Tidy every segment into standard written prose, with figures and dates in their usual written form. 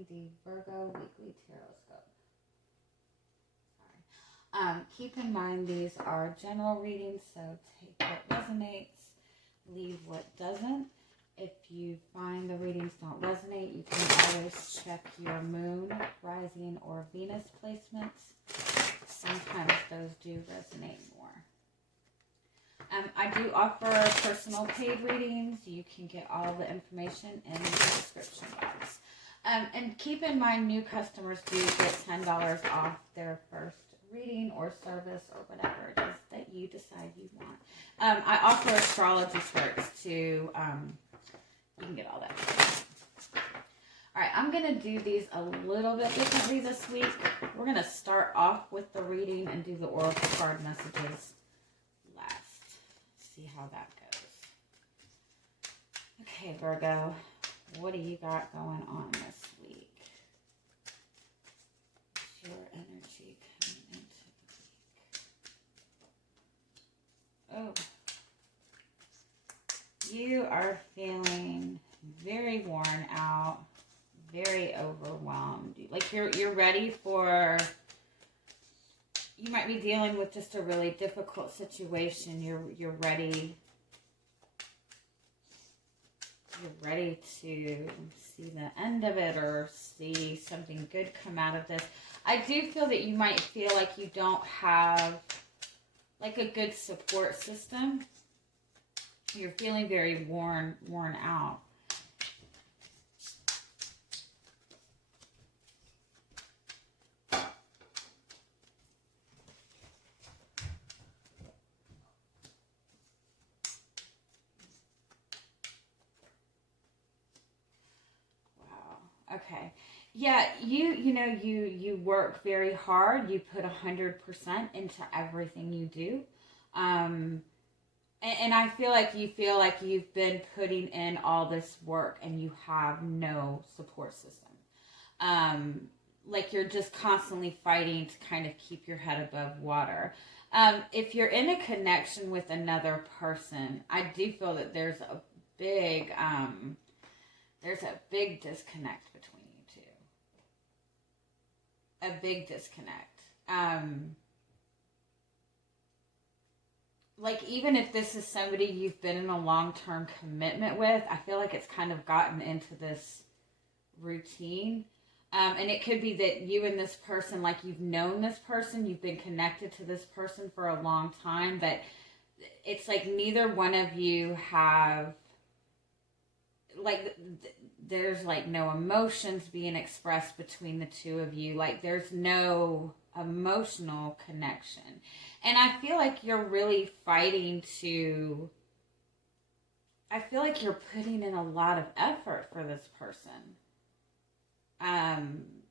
reading the Virgo Weekly Tarotscope. Sorry. Keep in mind these are general readings, so take what resonates, leave what doesn't. If you find the readings don't resonate, you can always check your moon, rising, or Venus placements. Sometimes those do resonate more. I do offer personal paid readings. You can get all the information in the description box. And keep in mind, new customers do get $10 off their first reading or service or whatever it is that you decide you want. I offer astrology charts too. You can get all that. All right, I'm going to do these a little bit differently this week. We're going to start off with the reading and do the oracle card messages last. See how that goes. Okay, Virgo, what do you got going on this week? What's your energy coming into the week? Oh. You are feeling very worn out, very overwhelmed. Like you're ready for, you might be dealing with just a really difficult situation. You're ready to see the end of it or see something good come out of this. I do feel that you might feel like you don't have like a good support system. You're feeling very worn out. Okay. Yeah, you work very hard. You put 100% into everything you do. And I feel like you've been putting in all this work and you have no support system. Like you're just constantly fighting to kind of keep your head above water. If you're in a connection with another person, I do feel that there's a big disconnect between you two. A big disconnect. Like even if this is somebody you've been in a long-term commitment with, I feel like it's kind of gotten into this routine. And it could be that you and this person, like you've known this person, you've been connected to this person for a long time, but it's like neither one of you have, like, there's like no emotions being expressed between the two of you. Like there's no emotional connection. And I feel like you're really fighting to, I feel like you're putting in a lot of effort for this person.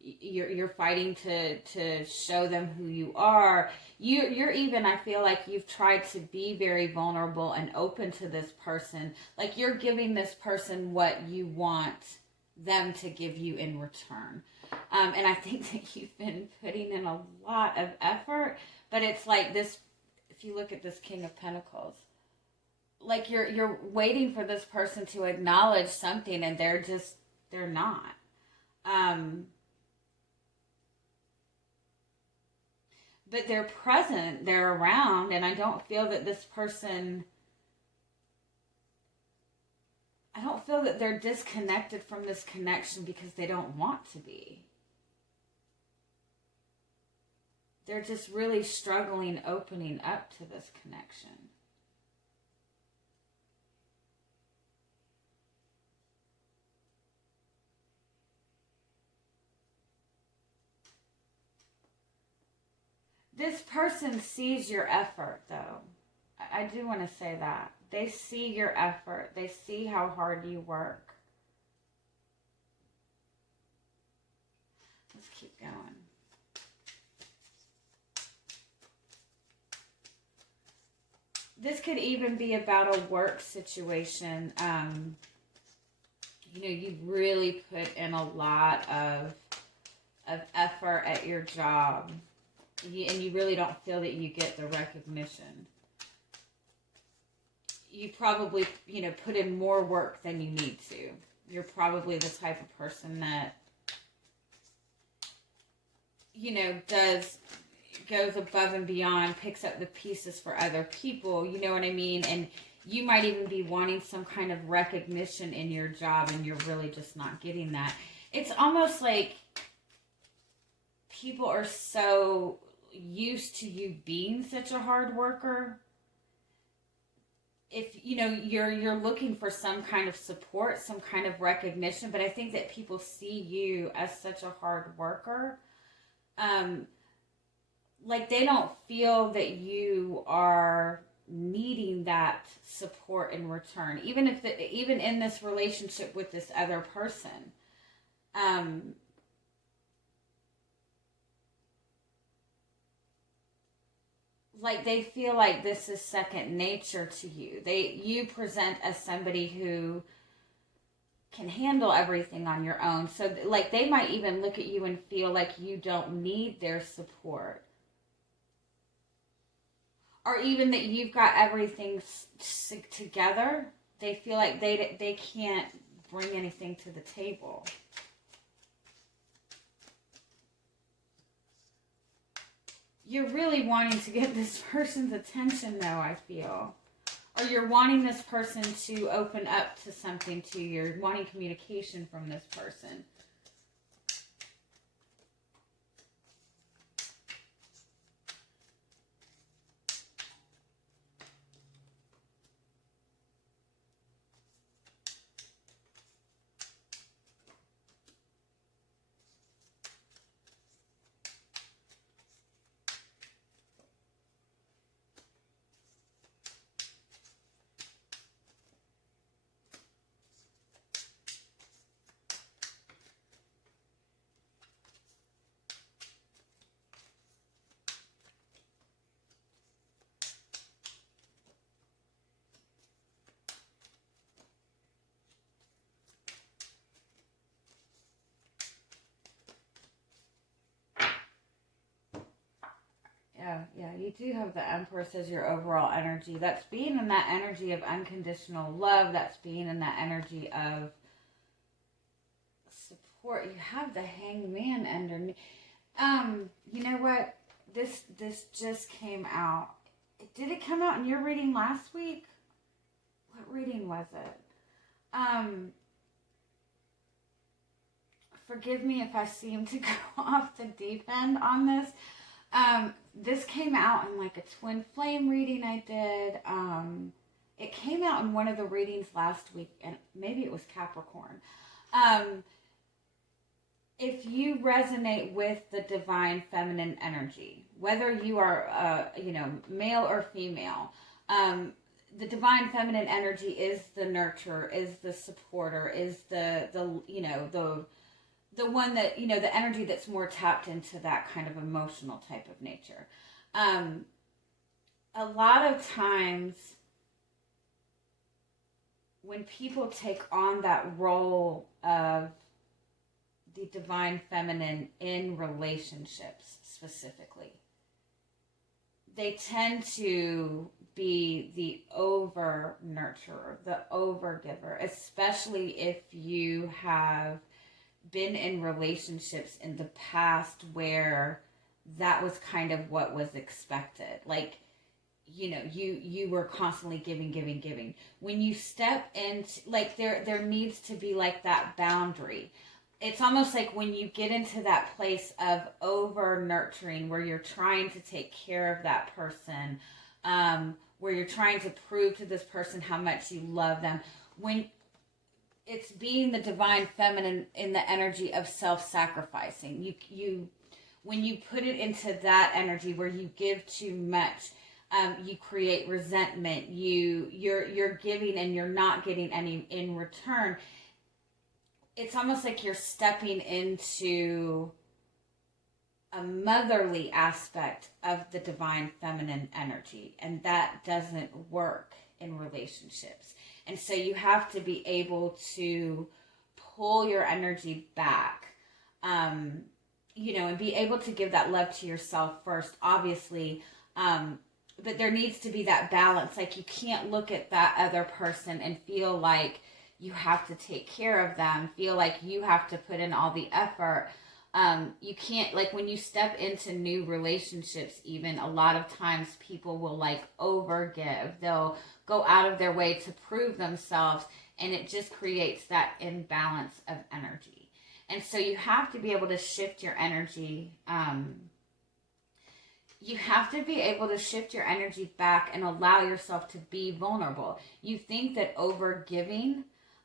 You're fighting to show them who you are. You're even, I feel like you've tried to be very vulnerable and open to this person. Like you're giving this person what you want them to give you in return. And I think that you've been putting in a lot of effort, but it's like this, if you look at this King of Pentacles, like you're waiting for this person to acknowledge something and they're not. But they're present, they're around, and I don't feel that this person, I don't feel that they're disconnected from this connection because they don't want to be. They're just really struggling opening up to this connection. This person sees your effort, though. I do want to say that. They see your effort. They see how hard you work. Let's keep going. This could even be about a work situation. You really put in a lot of effort at your job. And you really don't feel that you get the recognition. You probably, put in more work than you need to. You're probably the type of person that goes above and beyond, picks up the pieces for other people, you know what I mean? And you might even be wanting some kind of recognition in your job, and you're really just not getting that. It's almost like people are so used to you being such a hard worker. If you're looking for some kind of support, some kind of recognition, but I think that people see you as such a hard worker. Like they don't feel that you are needing that support in return, even in this relationship with this other person. Like they feel like this is second nature to you. You present as somebody who can handle everything on your own. So like they might even look at you and feel like you don't need their support. Or even that you've got everything together. They feel like they can't bring anything to the table. You're really wanting to get this person's attention, though, I feel. Or you're wanting this person to open up to something to you. You're wanting communication from this person. Yeah, you do have the Empress as your overall energy. That's being in that energy of unconditional love. That's being in that energy of support. You have the Hangman underneath. You know what? This just came out. Did it come out in your reading last week? What reading was it? Forgive me if I seem to go off the deep end on this. This came out in like a twin flame reading I did. It came out in one of the readings last week, and maybe it was Capricorn. If you resonate with the divine feminine energy, whether you are, male or female, the divine feminine energy is the nurturer, is the supporter, is the one that, the energy that's more tapped into that kind of emotional type of nature. A lot of times when people take on that role of the divine feminine in relationships specifically, they tend to be the over nurturer, the over giver, especially if you have been in relationships in the past where that was kind of what was expected. Like, you were constantly giving. When you step into, like, there needs to be like that boundary. It's almost like when you get into that place of over nurturing, where you're trying to take care of that person, where you're trying to prove to this person how much you love them, when it's being the divine feminine in the energy of self-sacrificing. When you put it into that energy where you give too much, you create resentment. You're giving and you're not getting any in return. It's almost like you're stepping into a motherly aspect of the divine feminine energy, and that doesn't work in relationships. And so you have to be able to pull your energy back, and be able to give that love to yourself first, obviously. But there needs to be that balance. Like, you can't look at that other person and feel like you have to take care of them, feel like you have to put in all the effort. You can't, like, when you step into new relationships, even a lot of times people will like overgive. They'll go out of their way to prove themselves, and it just creates that imbalance of energy. And so you have to be able to shift your energy. You have to be able to shift your energy back and allow yourself to be vulnerable. You think that over giving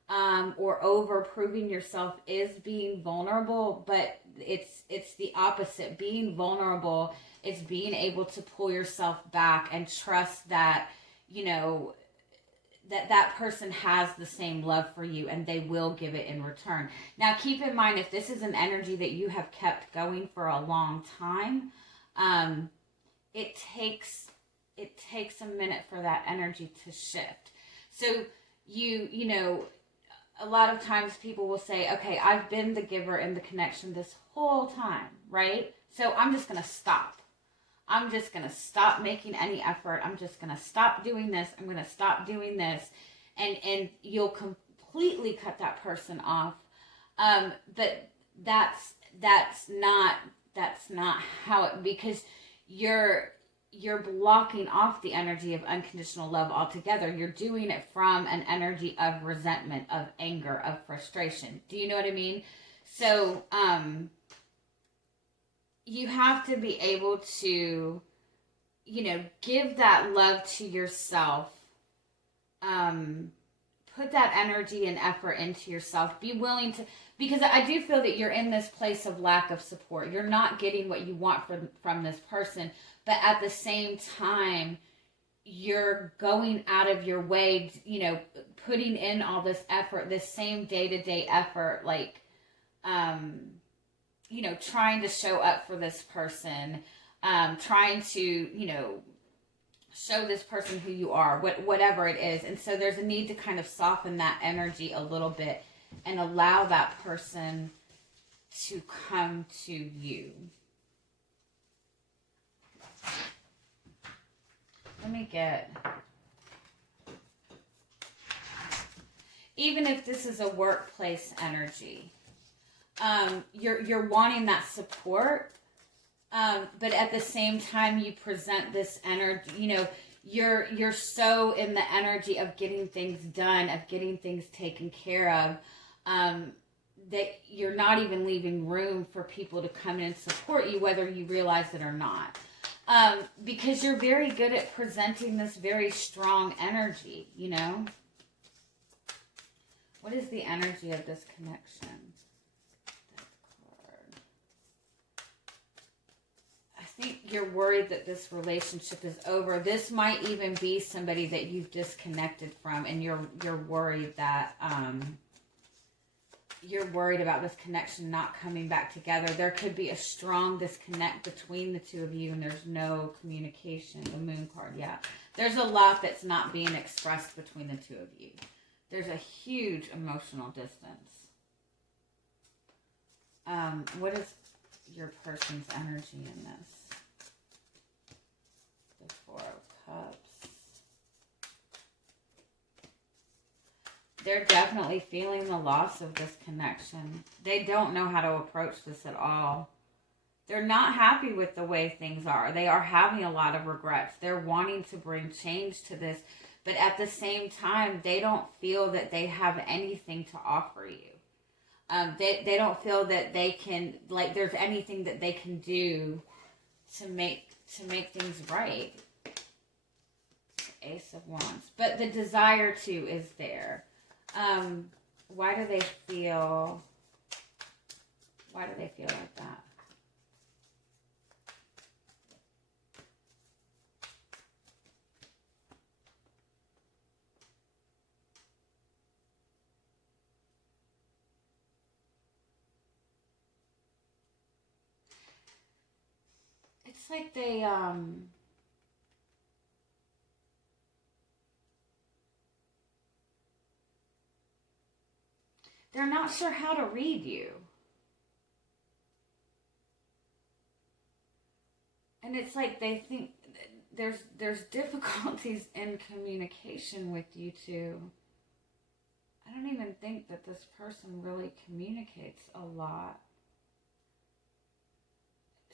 or over proving yourself is being vulnerable, but it's the opposite. Being vulnerable is being able to pull yourself back and trust that, you know, that person has the same love for you and they will give it in return. Now, keep in mind, if this is an energy that you have kept going for a long time, it takes a minute for that energy to shift. So you know, a lot of times people will say, okay, I've been the giver in the connection this whole time, right? So I'm just going to stop. I'm just going to stop making any effort. I'm just going to stop doing this. I'm going to stop doing this. And you'll completely cut that person off. But that's not how it, because you're blocking off the energy of unconditional love altogether. You're doing it from an energy of resentment, of anger, of frustration. Do you know what I mean? So, you have to be able to, you know, give that love to yourself. Put that energy and effort into yourself. Be willing to, because I do feel that you're in this place of lack of support. You're not getting what you want from this person, but at the same time, you're going out of your way, you know, putting in all this effort, this same day-to-day effort, like, you know, trying to show up for this person, trying to, you know, show this person who you are, whatever it is. And so there's a need to kind of soften that energy a little bit and allow that person to come to you. Let me get, even if this is a workplace energy, you're wanting that support, but at the same time you present this energy, you know, you're so in the energy of getting things done, of getting things taken care of, that you're not even leaving room for people to come in and support you, whether you realize it or not. Because you're very good at presenting this very strong energy, you know? What is the energy of this connection? I think you're worried that this relationship is over. This might even be somebody that you've disconnected from, and you're worried that you're worried about this connection not coming back together. There could be a strong disconnect between the two of you, and there's no communication. The Moon card, yeah. There's a lot that's not being expressed between the two of you. There's a huge emotional distance. What is your person's energy in this? The Four of Cups. They're definitely feeling the loss of this connection. They don't know how to approach this at all. They're not happy with the way things are. They are having a lot of regrets. They're wanting to bring change to this, but at the same time, they don't feel that they have anything to offer you. They don't feel that they can, like, there's anything that they can do to make things right. Ace of Wands. But the desire to is there. Why do they feel like that? It's like they, they're not sure how to read you. And it's like they think there's difficulties in communication with you two. I don't even think that this person really communicates a lot.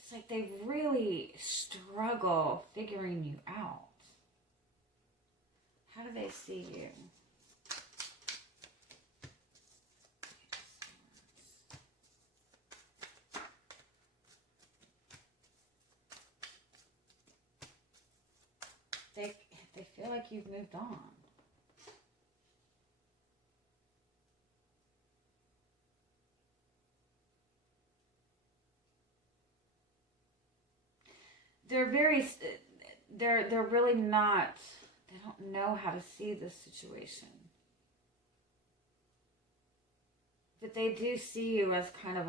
it's like they really struggle figuring you out. How do they see you? They feel like you've moved on. They're really not, they don't know how to see this situation. But they do see you as kind of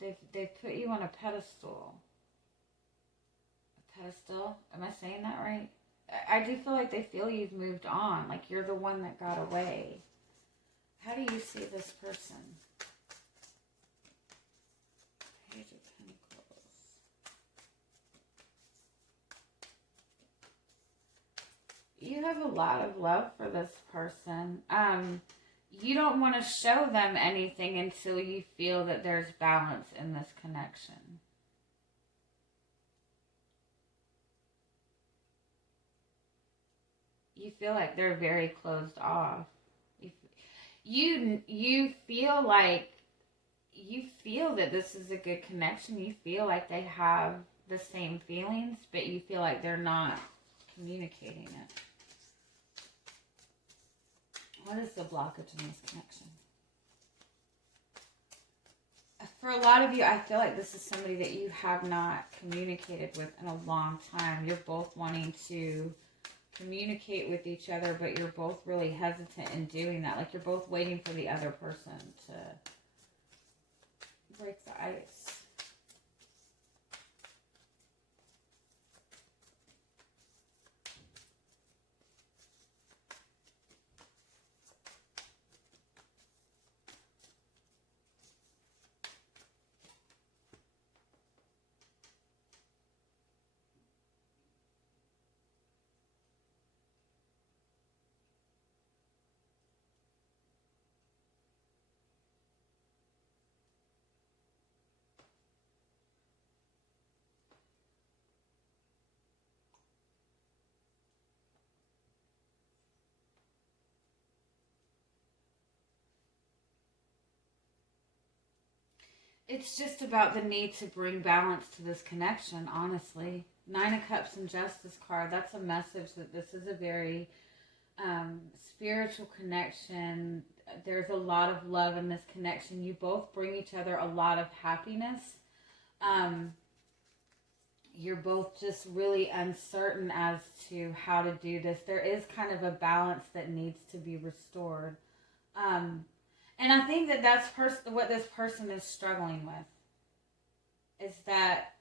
they've put you on a pedestal. A pedestal? Am I saying that right? I do feel like they feel you've moved on, like you're the one that got away. How do you see this person? Page of Pentacles. You have a lot of love for this person. You don't want to show them anything until you feel that there's balance in this connection. You feel like they're very closed off. You feel like, you feel that this is a good connection. You feel like they have the same feelings, but you feel like they're not communicating it. What is the blockage in this connection? For a lot of you, I feel like this is somebody that you have not communicated with in a long time. You're both wanting to communicate with each other, but you're both really hesitant in doing that. Like you're both waiting for the other person to break the ice. It's just about the need to bring balance to this connection, honestly. Nine of Cups and Justice card, that's a message that this is a very spiritual connection. There's a lot of love in this connection. You both bring each other a lot of happiness. You're both just really uncertain as to how to do this. There is kind of a balance that needs to be restored. And I think that that's what this person is struggling with, is that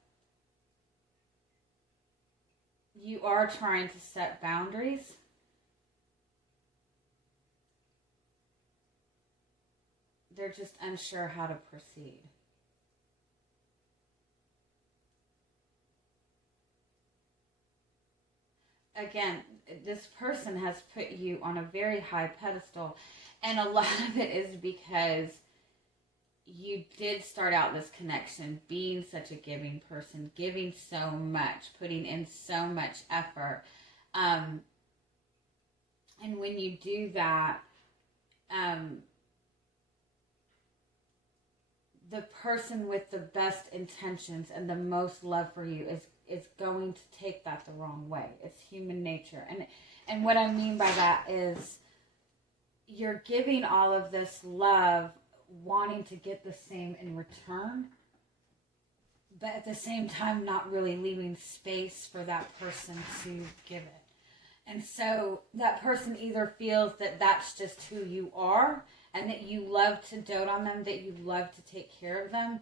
you are trying to set boundaries. They're just unsure how to proceed. Again, this person has put you on a very high pedestal. And a lot of it is because you did start out this connection being such a giving person, giving so much, putting in so much effort. And when you do that, the person with the best intentions and the most love for you is going to take that the wrong way. It's human nature. And what I mean by that is, you're giving all of this love, wanting to get the same in return, but at the same time not really leaving space for that person to give it. And so that person either feels that that's just who you are and that you love to dote on them, that you love to take care of them,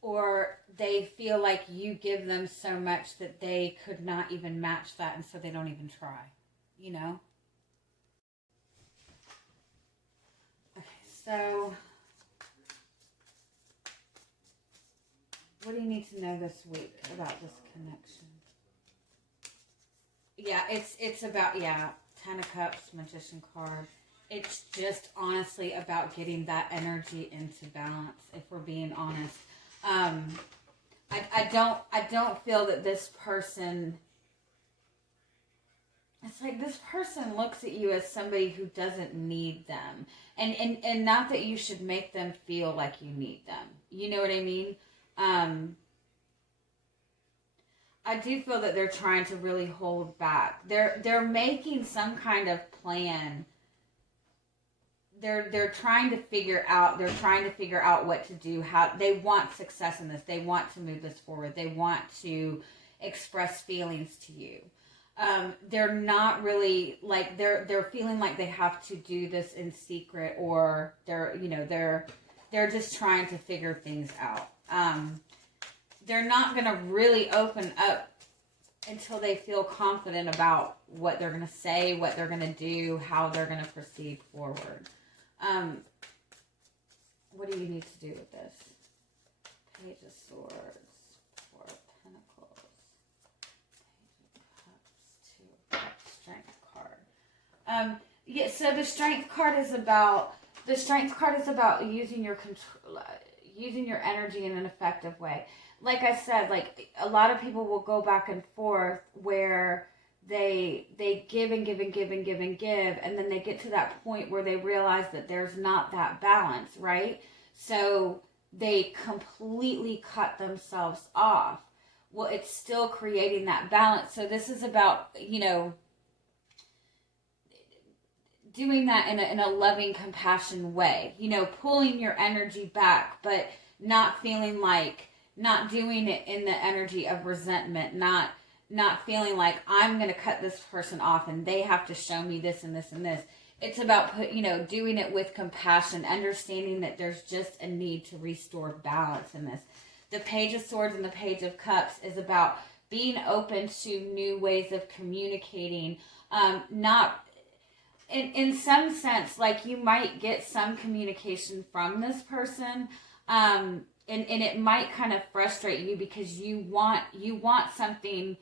or they feel like you give them so much that they could not even match that, and so they don't even try, you know? So, what do you need to know this week about this connection? Yeah, it's about, Ten of Cups, Magician card. It's just honestly about getting that energy into balance, if we're being honest. I don't feel that this person, it's like this person looks at you as somebody who doesn't need them. And not that you should make them feel like you need them. You know what I mean? I do feel that they're trying to really hold back. They're making some kind of plan. They're trying to figure out what to do. How they want success in this. They want to move this forward. They want to express feelings to you. They're not really like they're feeling like they have to do this in secret, or they're just trying to figure things out. They're not going to really open up until they feel confident about what they're going to say, what they're going to do, how they're going to proceed forward. What do you need to do with this? Page of Swords, Four of Pentacles, Page of Cups, Two of Cups, Strength card. Yeah, so the Strength card is about using your control, using your energy in an effective way. Like I said, like a lot of people will go back and forth where they give and give and give and give and give, and then they get to that point where they realize that there's not that balance, right? So they completely cut themselves off. Well, it's still creating that balance. So this is about, doing that in a loving, compassion way, pulling your energy back, but not feeling like, not doing it in the energy of resentment, not feeling like I'm going to cut this person off and they have to show me this and this and this. It's about doing it with compassion, understanding that there's just a need to restore balance in this. The Page of Swords and the Page of Cups is about being open to new ways of communicating. Not in some sense, like you might get some communication from this person, and it might kind of frustrate you because you want something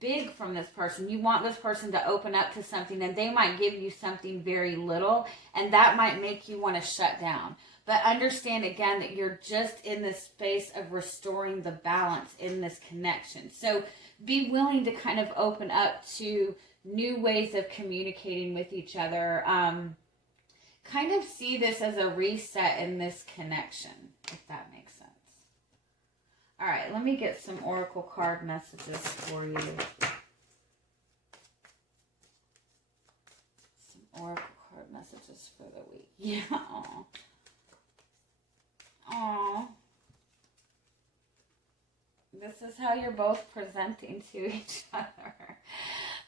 big from this person. You want this person to open up to something, and they might give you something very little, and that might make you want to shut down. But understand again that you're just in this space of restoring the balance in this connection. So be willing to kind of open up to new ways of communicating with each other. Kind of see this as a reset in this connection, if that makes sense. All right, let me get some oracle card messages for you. Some oracle card messages for the week. Yeah. Aw. This is how you're both presenting to each other.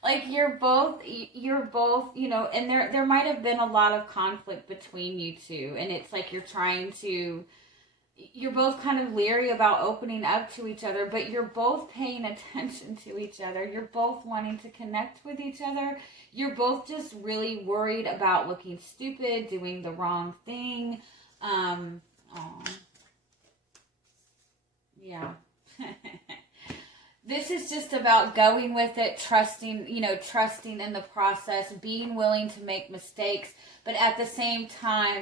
Like you're both, and there might have been a lot of conflict between you two, and it's like you're both kind of leery about opening up to each other, but you're both paying attention to each other. You're both wanting to connect with each other. You're both just really worried about looking stupid, doing the wrong thing. Yeah. This is just about going with it, trusting in the process, being willing to make mistakes, but at the same time,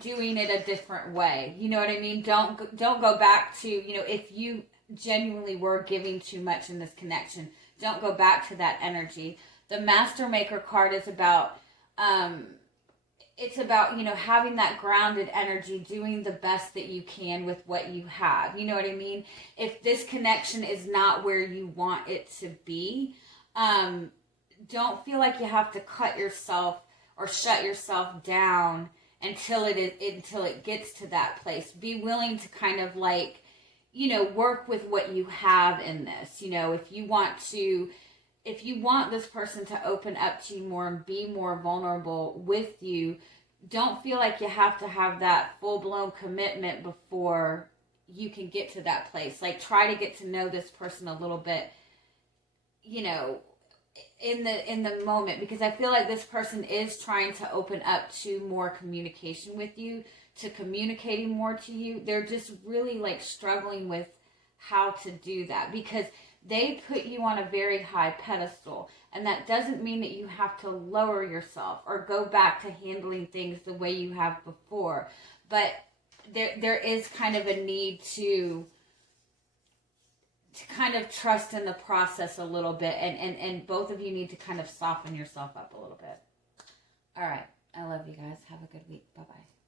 doing it a different way. You know what I mean? Don't go back to, if you genuinely were giving too much in this connection, don't go back to that energy. The Master Maker card is about, it's about, having that grounded energy, doing the best that you can with what you have. You know what I mean? If this connection is not where you want it to be, don't feel like you have to cut yourself or shut yourself down until it gets to that place. Be willing to kind of work with what you have in this. If you want this person to open up to you more and be more vulnerable with you, don't feel like you have to have that full-blown commitment before you can get to that place. Like, try to get to know this person a little bit, in the moment, because I feel like this person is trying to open up to more communication with you, to communicating more to you. They're just really struggling with how to do that, because they put you on a very high pedestal, and that doesn't mean that you have to lower yourself or go back to handling things the way you have before. but there is kind of a need to kind of trust in the process a little bit, and both of you need to kind of soften yourself up a little bit. All right. I love you guys. Have a good week. Bye-bye.